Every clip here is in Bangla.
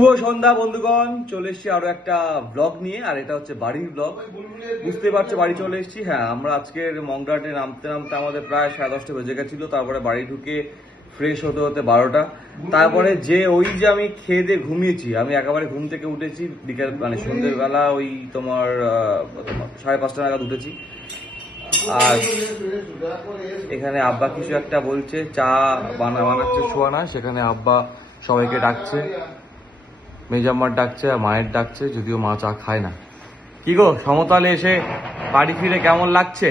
শুভ সন্ধ্যা, বন্ধুগণ। চলে এসেছি আরও একটা ব্লগ নিয়ে, আর এটা হচ্ছে বাড়ির ব্লগ বুঝতে পারছ, বাড়ি চলে এসেছি। হ্যাঁ আমরা আজকের মংডাটে নামতে নামতে আমাদের প্রায় সাড়ে দশটা বেজে গেছিল। তারপরে বাড়ি ঢুকে ফ্রেশ হতে হতে বারোটা। তারপরে যে ওই যে আমি খেয়ে দিয়ে ঘুমিয়েছি, আমি একেবারে ঘুম থেকে উঠেছি, বিকেল মানে সন্ধ্যের বেলা ওই তোমার সাড়ে পাঁচটা নাগাদ উঠেছি। আর এখানে আব্বা কিছু একটা বলছে, চা বানা বানাচ্ছে শোয়ানা সেখানে আব্বা সবাইকে ডাকছে। মেজাম্মার ডাকছে আর মায়ের ডাকছে যদিও মা চা খায় না। কি গো সমতলে এসে বাড়ি ফিরে কেমন লাগছে?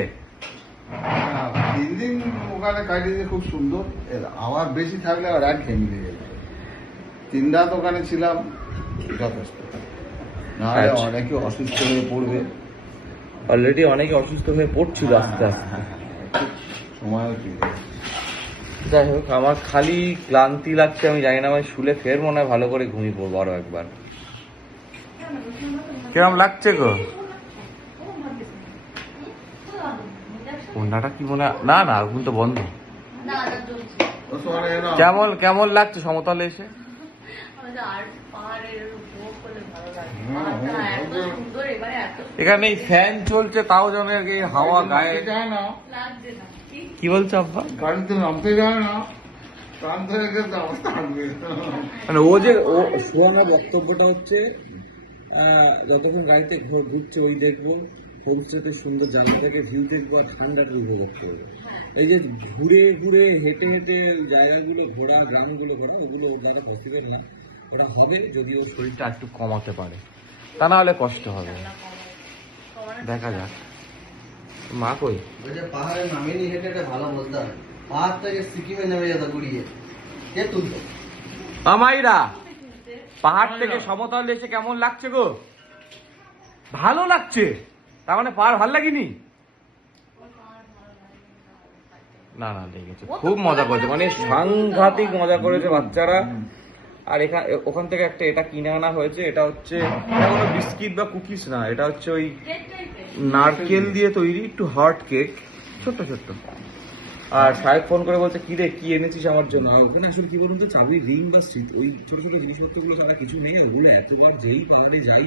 তিন দিন ওখানে কাটিয়েছে খুব সুন্দর। আবার বেশি থাকলে আবার এক ঘেমে দিয়ে যাবে তিন রাত ওখানে ছিলাম যথেষ্ট। নাহলে আচ্ছা। অনেকে অসুস্থ হয়ে পড়বে। অলরেডি অনেকে অসুস্থ হয়ে পড়ছিল আস্তে আস্তে। আছে যাই হোক আমার খালি ক্লান্তি লাগছে আমি জানি না আমি শুলে ফের মনে হয় ভালো করে ঘুমিয়ে পড়ব আরও একবার। কিরম লাগছে গো? কন্যাটা কি মনে হয়- না না আগুন তো বন্ধ। কেমন কেমন লাগছে সমতলে এসে? এখানে ফ্যান চলছে তাও যেন এই হাওয়া গায়ে। না। কি বলছো আব্বা? গাড়িতে নামতে যায় না। মানে ও যে ও শোয়ানোর বক্তব্যটা হচ্ছে যতক্ষণ গাড়িতে ঘুরছে ওই দেখব হোমস্টেতে সুন্দর জানলা থেকে ভিউ দেখব আর ঠান্ডাটা উপভোগ করব। এই যে ঘুরে ঘুরে হেঁটে হেঁটে জায়গাগুলো ঘোরা গ্রামগুলো ঘোরা ওগুলো ওর দ্বারা পসিবল না। ওটা হবে যদি ওর শরীরটা একটু কমাতে পারে। তা না হলে কষ্ট হবে। দেখা যাক। মা কই? যে পাহাড়ে নামেনি হেঁটে হেঁটে ভালো বলতে পাহাড় থেকে সিকিমে নেমে যেত গুড়িয়ে। কে তুলতো আমাইরা পাহাড় থেকে সমতলে এসে কেমন লাগছে গো? ভালো লাগছে। তার মানে পাহাড় ভালো লাগেনি? না না লেগেছে। খুব মজা করেছে। মানে সাংঘাতিক মজা করেছে বাচ্চারা। আর এখানে ওখান থেকে একটা এটা কিনে আনা হয়েছে। এটা হচ্ছে কোনো বিস্কিট বা কুকিজ না। এটা হচ্ছে ওই নারকেল দিয়ে তৈরি একটু হার্ট কেক ছোট্ট ছোট্ট। আর সাহেব ফোন করে বলছে কি রে কি এনেছিস আমার জন্য? ওখানে আসলে কি বলুন তো চাবি রিং বা স্মৃত ওই ছোট ছোট জিনিসপত্রগুলো ছাড়া কিছু নেই। ওগুলো এতবার যেই পাহাড়ে যাই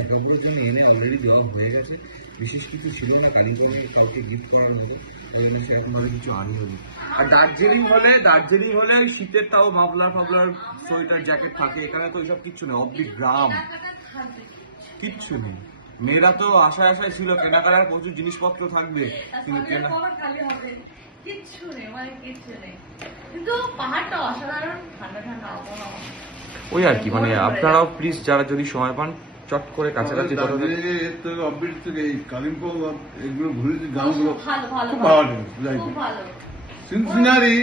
এক অপরের জন্য এনে অলরেডি দেওয়া হয়ে গেছে। বিশেষ কিছু ছিল না কারিগর কাউকে গিফট করার মতো। ওই জন্য সেরকম ভাবে কিছু আনি হয়নি আর দার্জিলিং হলে দার্জিলিং হলে শীতের তাও মাফলার ফাফলার সোয়েটার জ্যাকেট থাকে। এখানে তো ওইসব কিচ্ছু নেই অব্দি গ্রাম। কিচ্ছু নেই। মেয়েরা তো আশায় আশায় ছিল কেনাকাটার প্রচুর জিনিসপত্র থাকবে। কিন্তু কেনা কিচ্ছু নেই মানে কিচ্ছু নেই। কিন্তু পাহাড়টা অসাধারণ ঠান্ডা ঠান্ডা আবহাওয়া ওই আর কি মানে আপনারাও প্লিজ যারা যদি সময় পান চট করে কাছাকাছি কালিম্পং এগুলো ঘুরেছি গ্রামগুলো ভালো। ভালো সিনসিনারি